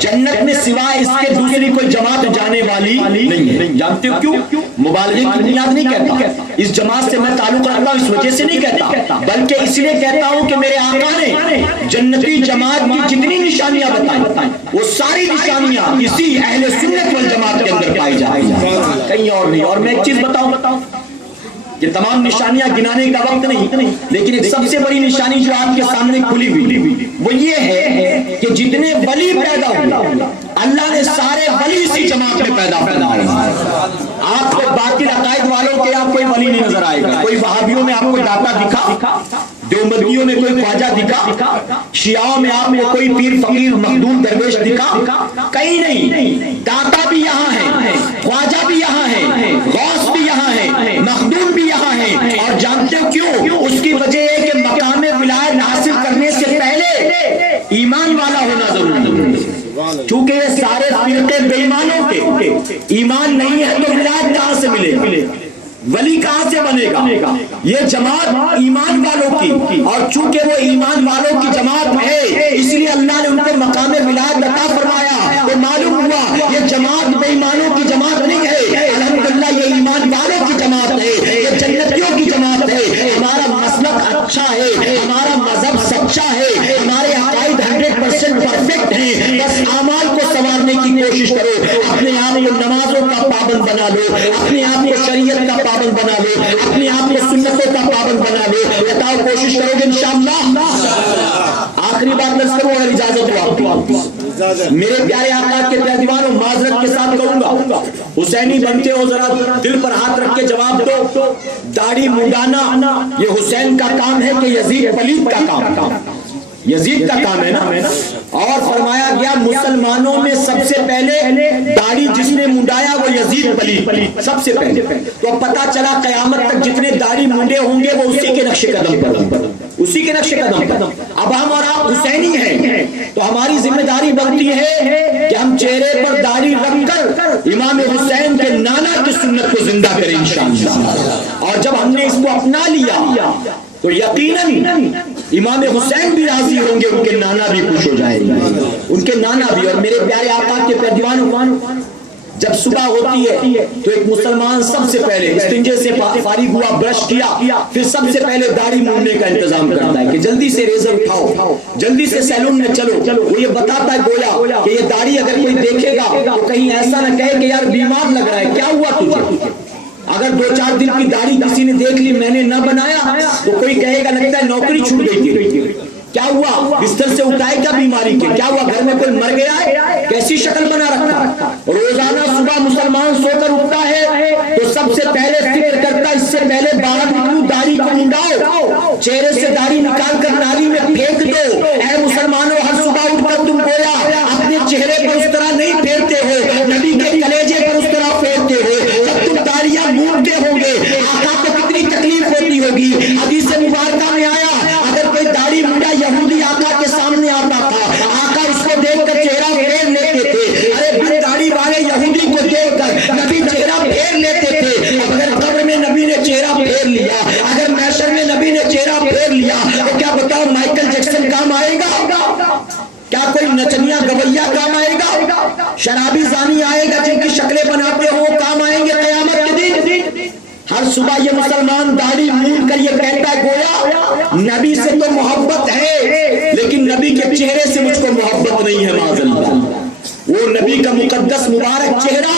جنت میں سوائے اس کے دوسری کوئی جماعت جانے والی نہیں ہے۔ جانتے ہو کیوں؟ مبالغے کی بنیاد نہیں کہتا، اس جماعت سے میں تعلق رکھتا ہوں اس وجہ سے نہیں کہتا، بلکہ اس لیے کہتا ہوں کہ میرے آقا نے جنتی جماعت کی جتنی نشانیاں بتائیں وہ ساری نشانیاں اسی اہل سنت والجماعت کے اندر پائی جائیں، کہیں اور نہیں۔ اور میں ایک چیز بتاؤں، یہ تمام نشانیاں گنانے کا وقت نہیں، لیکن ایک سب سے بڑی نشانی جو آپ کے سامنے کھلی ہوئی وہ یہ ہے کہ جتنے ولی پیدا ہوئے اللہ نے سارے ولی اسی جماعت میں پیدا فرمائے۔ آپ کو باطل عقائد والوں کے آپ کوئی ولی نہیں نظر آئے گا، کوئی وہابیوں میں آپ کو داتا دکھا، دیوبندیوں میں کوئی خواجہ دکھا، شیعوں میں آپ کو کوئی پیر فقیر مخدوم درویش دکھا، کہیں نہیں۔ داتا بھی یہاں ہے، خواجہ بھی یہاں ہے، غوث بھی یہاں ہے، مخدوم بھی یہاں ہے۔ اور جانتے ہو کیوں؟ اس کی وجہ ہے کہ مقام ولایت حاصل کرنے سے پہلے ایمان والا ہونا ضروری ہے، چونکہ یہ سارے فرقے بے ایمانوں کے ایمان نہیں ہے تو ولایت کہاں سے ملے گی، ولی کہاں سے بنے گا؟ یہ جماعت ایمان والوں کی، اور چونکہ وہ ایمان والوں کی جماعت ہے اس لیے اللہ نے ان کو مقام ولایت عطا فرمایا۔ تو معلوم ہوا یہ جماعت بے ایمانوں کی جماعت نہیں ہے، الحمدللہ یہ ایمان والوں کی جماعت ہے، یہ جنتیوں کی جماعت ہے۔ ہمارا مسلک اچھا ہے، ہمارا مذہب سچا ہے، ہمارے عقائد 100% پرفیکٹ ہیں، بس اعمال کو سنوارنے کی کوشش کرو، اپنے آپ کو نمازوں کا پابند بنا لو، اپنے آپ کو شریعت کا پابند بنا لو، اپنے آپ کو سنتوں کا پابند بنا لو، بتاؤ کوشش کرو گے انشاءاللہ۔ آخری بات میں کروں اور اجازت ہو آپ کی، میرے پیارے آقا کے پیروانوں معذرت کے ساتھ کہوں گا، حسینی بنتے ہو ذرا دل پر ہاتھ رکھ کے جواب دو، داڑھی منڈانا یہ حسین کا کام ہے کہ یزید پلید کا کام؟ یزید کا کام ہے نا۔ اور فرمایا گیا مسلمانوں میں سب سے پہلے داڑھی جس نے منڈایا وہ یزید پلید سب سے پہلے۔ تو پتا چلا قیامت تک جتنے داڑھی منڈے ہوں گے وہ اسی کے نقش قدم پر، اسی کے نقش قدم پر۔ اب ہم اور آپ حسینی ہیں تو ہماری ذمہ داری بنتی ہے کہ ہم چہرے پر داڑھی رکھ کر امام حسین کے نانا کی سنت کو زندہ کریں انشاءاللہ۔ اور جب ہم نے اس کو اپنا لیا تو یقیناً امام حسین بھی راضی ہوں گے, ان کے نانا بھی خوش ہو جائیں گے, ان کے نانا بھی. اور میرے پیارے آقا کے پیروانوں, جب صبح ہوتی ہے تو ایک مسلمان سب سے پہلے استنجے سے فارغ ہوا, برش کیا, پھر سب سے پہلے داڑھی مونڈنے کا انتظام کرتا ہے کہ جلدی سے ریزر اٹھاؤ, جلدی سے سیلون میں چلو. وہ یہ بتاتا ہے گویا کہ یہ داڑھی اگر کوئی دیکھے گا تو کہیں ایسا نہ کہے کہ یار بیمار لگ رہا ہے, کیا ہوا تجھے. اگر 2-4 دن کی داڑھی کسی نے دیکھ لی, میں نے نہ بنایا, تو کوئی کہے گا لگتا ہے نوکری چھوٹ گئی تھی, کیا ہوا, بستر سے اٹھائے کیا بیماری کے, کیا ہوا, گھر میں کوئی مر گیا ہے, کیسی شکل بنا رکھا. روزانہ صبح مسلمان سو کر اٹھتا ہے تو سب سے پہلے فکر کرتا, اس سے پہلے باہر نکلوں داڑھی کو منڈاؤ, چہرے سے داڑھی نکال کر نالی میں پھینک دو. اے مسلمانوں, ہر صبح اٹھ کر تم گویا اپنے چہرے پر اس طرح نہیں پھیرتے ہو, نبی کے کلیجے پر اس طرح پھیرتے ہو. جب تم داڑیاں مونڈتے ہوں گے, آقا کو کتنی تکلیف ہوتی ہوگی. حدیث مبارکہ میں آیا, اگر کوئی داڑھی منڈا یہودی آقا کے سامنے آتا تھا, آقا اس کو دیکھ کر چہرہ پھیر لیتے تھے. ارے بے داڑھی والے یہودی کو دیکھ کر نبی چہرہ پھیر لیتے تھے. اب اگر قبر میں نبی نے چہرہ پھیر لیا, اگر محشر میں نبی نے چہرہ پھیر لیا, تو کیا بتاؤ مائیکل جیکسن کام آئے گا, کیا کوئی نچنیا گویا کام آئے گا, شرابی زانی آئے گا جن کی شکلیں بناتے ہو وہ کام آئیں گے قیامت کے دن. ہر صبح یہ مسلمان داڑھی مونڈ کر یہ کہتا ہے گویا نبی سے تو محبت ہے, لیکن نبی کے چہرے سے مجھ کو محبت نہیں ہے. معاذ اللہ, وہ نبی کا مقدس مبارک چہرہ,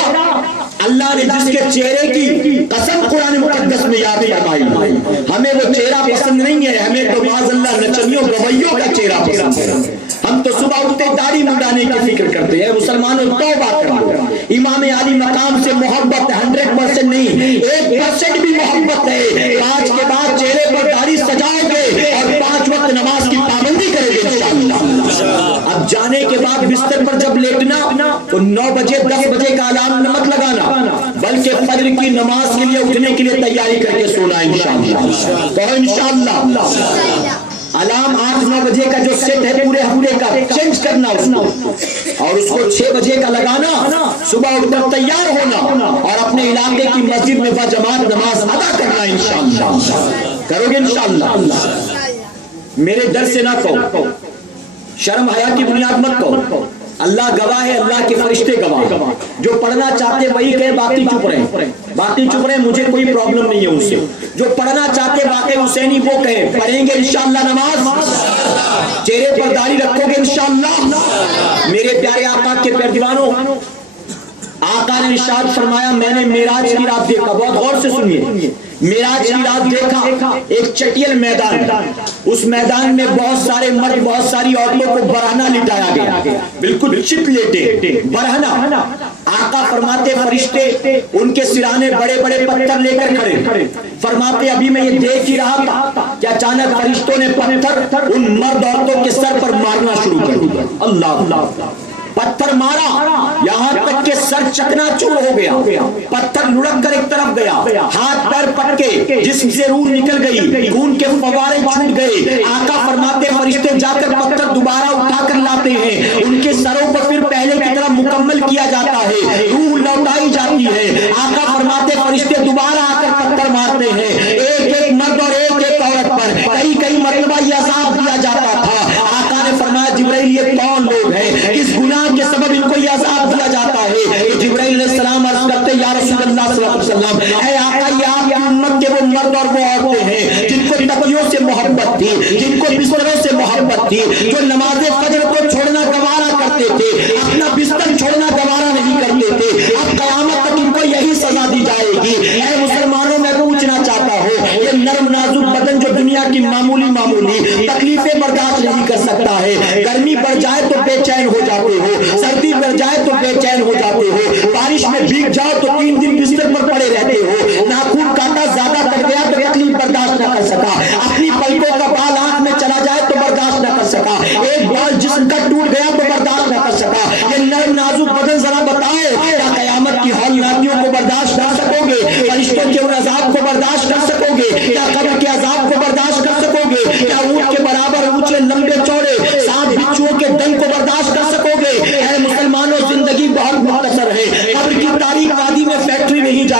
اللہ نے جس کے چہرے کی قسم قرآن مقدس میں یاد فرمائی, ہمیں وہ چہرہ پسند نہیں ہے, ہمیں تو معاذ اللہ نچنیوں گویوں کا چہرہ پسند ہے. ہم تو صبح اٹھتے داڑھی منڈانے کی فکر کرتے ہیں. مسلمانوں توبہ کرو, امام علی مقام سے محبت 100% نہیں, 1% بھی محبت ہے. آج کے بعد چہرے پر داڑھی سجاؤ گے اور 5 وقت نماز کی پابندی کریں گے انشاءاللہ. اب جانے کے بعد بستر پر جب لیٹنا تو 9 بجے 10 بجے کا الارم مت لگانا, بلکہ فجر کی نماز کے لیے اٹھنے کے لیے تیاری کر کے سونا انشاءاللہ. تو انشاءاللہ الارم 8-9 بجے کا جو سیٹ ہے پورے ہفتے کا چینج کرنا اس کو, اور اس کو 6 بجے کا لگانا, صبح اٹھ کر تیار ہونا اور اپنے علاقے کی مسجد میں باجماعت نماز ادا کرنا انشاءاللہ. کرو گے انشاءاللہ. میرے ڈر سے نہ کہو, شرم حیا کی بنیاد مت کہو, اللہ گواہ ہے, اللہ کے فرشتے گواہ. جو پڑھنا چاہتے وہی کہے, باقی چپ رہے, مجھے کوئی پرابلم نہیں ہے ان سے. جو پڑھنا چاہتے واقع حسینی وہ کہے, پڑھیں گے انشاءاللہ نماز, چہرے پر داڑھی رکھو گے انشاءاللہ. میرے پیارے آقا کے پیروانوں, آقا نے ارشاد فرمایا, میں نے معراج کی رات دیکھا, بہت غور سے سنیے, معراج کی رات دیکھا ایک چٹیل میدان, اس میدان میں بہت سارے مرد, بہت ساری عورتوں کو برہنہ لٹایا گیا, بالکل چپ لیٹے برہنہ. آقا فرماتے فرشتے ان کے سرانے بڑے بڑے پتھر لے کر کھڑے, فرماتے ابھی میں یہ دیکھ ہی رہا تھا کہ اچانک فرشتوں نے پتھر ان مرد عورتوں کے سر پر مارنا شروع کر دیا. اللہ, پتھر مارا یہاں تک کہ سر چکنا چور ہو گیا, پتھر لڑک کر ایک طرف گیا, ہاتھ پیر پٹ کے جسم سے روح نکل گئی, خون کے فوارے چھوٹ گئے. آقا فرماتے فرشتے جا کر پتھر دوبارہ اٹھا کر لاتے ہیں, ان کے سروں پر پھر پہلے کی طرح مکمل کیا جاتا ہے, روح لوٹائی جاتی ہے. آقا فرماتے فرشتے دوبارہ آ کر پتھر مارتے ہیں, ایک ایک مرد اور ایک ایک عورت پر کئی مرتبہ یہ عذاب دیا جاتا تھا. آقا نے فرمایا جبرائیل یہ کون لوگ ہیں, کس گناہ کے سبب ان کو یہ عذاب دیا جاتا ہے؟ جبرائیل علیہ السلام عرض کرتے یا رسول اللہ صلی اللہ علیہ وسلم, اے آقا یہ آپ کی امت کے وہ مرد اور وہ عورتیں ہیں جن کو تکیوں سے محبت تھی, جن کو بستروں سے محبت تھی, جو نماز فجر کو چھوڑنا گوارا کرتے تھے, اپنا بستر چھوڑنا گوارا نہیں کرتے تھے. اب قیامت تک ان کو یہی سزا دی جائے گی. اے مسلمانوں, میں پوچھنا چاہتا ہوں, یہ نرم نازک بدن جو دنیا کی معمولی تکلیفیں برداشت نہیں کر سکتا ہے, گرمی بڑھ جائے تو بے چین ہو جاتے ہو, سردی بڑھ جائے تو بے چین ہو جاتے ہو, بارش میں بھیگ جاؤ تو 3 دن بستر پر پڑے رہتے ہو, ناخن کاٹا زیادہ کر گیا تو تکلیف برداشت نہ کر سکا, اپنی پلکوں کا بال آنکھ میں چلا جائے تو برداشت نہ کر سکا, ایک بال جسم کا ٹوٹ گیا تو برداشت نہ کر سکا. یہ نرم نازک بدن ذرا بتاؤ, کیا قیامت کی ہولناکیوں کو برداشت کر سکو گے, فرشتوں کے ان عذاب کو برداشت کر سکو گے, کیا قبر کے عذاب کو برداشت کر سکو گے, کیا اونٹ کے برابر اونچے لمبے چوڑے سانپ بچھوؤں کے ڈنگ کو برداشت کر سکو گے؟ اے مسلمانوں, زندگی بہت مختصر ہے, قبر کی تاریک وادی میں فیکٹری نہیں جا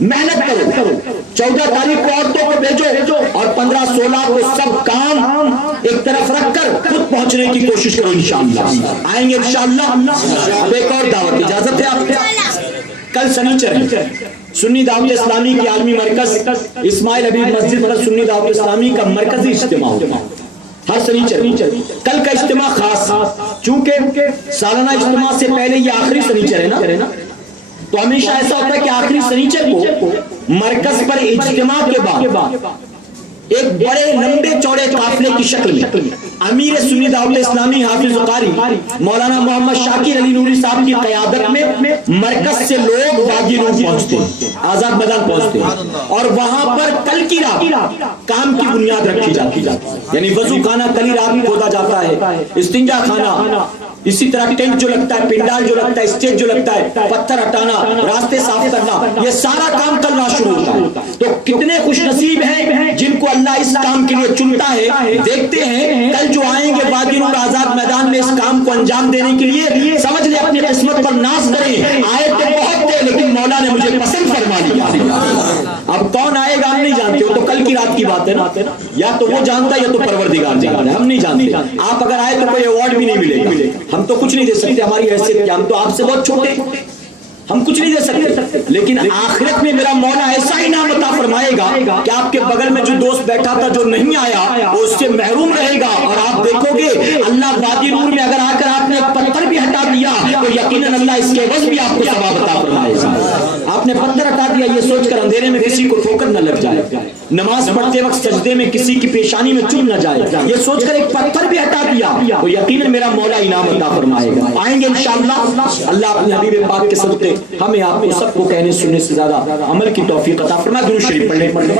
محنت کرو, 14 تاریخ کو عورتوں کو بھیجو اور 15-16 کو سب کام ایک طرف رکھ کر خود پہنچنے کی کوشش کرو. انشاءاللہ آئیں گے انشاءاللہ. اب ایک اور دعوت, اجازت ہے آپ؟ کل سنیچر ہے, سنی دعوت اسلامی کی عالمی مرکز اسماعیل حبیب مسجد پر سنی دعوت اسلامی کا مرکزی اجتماع ہوتا ہے ہر سنیچر. کل کا اجتماع خاص, چونکہ سالانہ اجتماع سے پہلے یہ آخری سنیچر ہے نا, تو ہمیشہ ایسا ہوتا ہے کہ آخری سنیچر کو مرکز پر اجتماع کے بعد ایک بڑے لمبے چوڑے قافلے کی شکل میں امیر سنی دعوت اسلامی حافظ قاری مولانا محمد شاکر علی نوری صاحب کی قیادت میں مرکز سے لوگ وادی نور پہنچتے ہیں, آزاد میدان پہنچتے ہیں, اور وہاں پر کل کی رات کام کی بنیاد رکھی جاتی ہے. یعنی وضو خانہ کل ہی رات کھودا جاتا ہے, استنجا خانہ, اسی طرح ٹینٹ جو لگتا ہے, پنڈال جو لگتا ہے, اسٹیج جو لگتا ہے, پتھر ہٹانا, راستے صاف کرنا, یہ سارا کام کل رات شروع ہوتا ہے. تو کتنے خوش نصیب ہیں جن کو اللہ اس کام کے لیے چنتا ہے. دیکھتے ہیں کل جو آئیں گے وادی نور آزاد میدان میں اس کام کو انجام دینے کے لیے, سمجھ لیں اپنی قسمت پر ناز کریں. آئے تو بہت تھے لیکن مولا نے مجھے پسند فرما لیا. اب کون آئے گا ہم نہیں جانتے, وہ تو کل کی رات کی بات ہے نا, یا تو وہ جانتا ہے یا تو پروردگار جانتا ہے, ہم نہیں جانتے. آپ اگر آئے تو کوئی ایوارڈ بھی نہیں ملے گا, ہم تو کچھ نہیں دے سکتے, ہماری حیثیت کیا, ہم تو آپ سے بہت چھوٹے, ہم کچھ نہیں دے سکتے. لیکن آخرت میں میرا مولا ایسا انعام عطا فرمائے گا کہ آپ کے بغل میں جو دوست بیٹھا تھا جو نہیں آیا وہ اس سے محروم رہے گا, اور آپ دیکھو گے اللہ وادی نور میں اگر آ کر آپ نے ایک پتھر بھی ہٹا دیا تو یقیناً اللہ اس کے عوض بھی آپ کو ثواب عطا فرمائے گا. آپ نے پتھر ہٹا دیا یہ سوچ کر اندھیرے میں کسی کو ٹھوکر نہ لگ جائے, نماز پڑھتے وقت سجدے میں کسی کی پیشانی میں چوم نہ جائے, یہ سوچ کر ایک پتھر بھی ہٹا دیا تو یقیناً میرا مولا انعام عطا فرمائے گا. آئیں گے انشاءاللہ. اللہ اپنے حبیب پاک کے صدقے ہمیں آپ کو سب کو کہنے سننے سے زیادہ عمل کی توفیق عطا فرمائے. درود شریف پڑھنے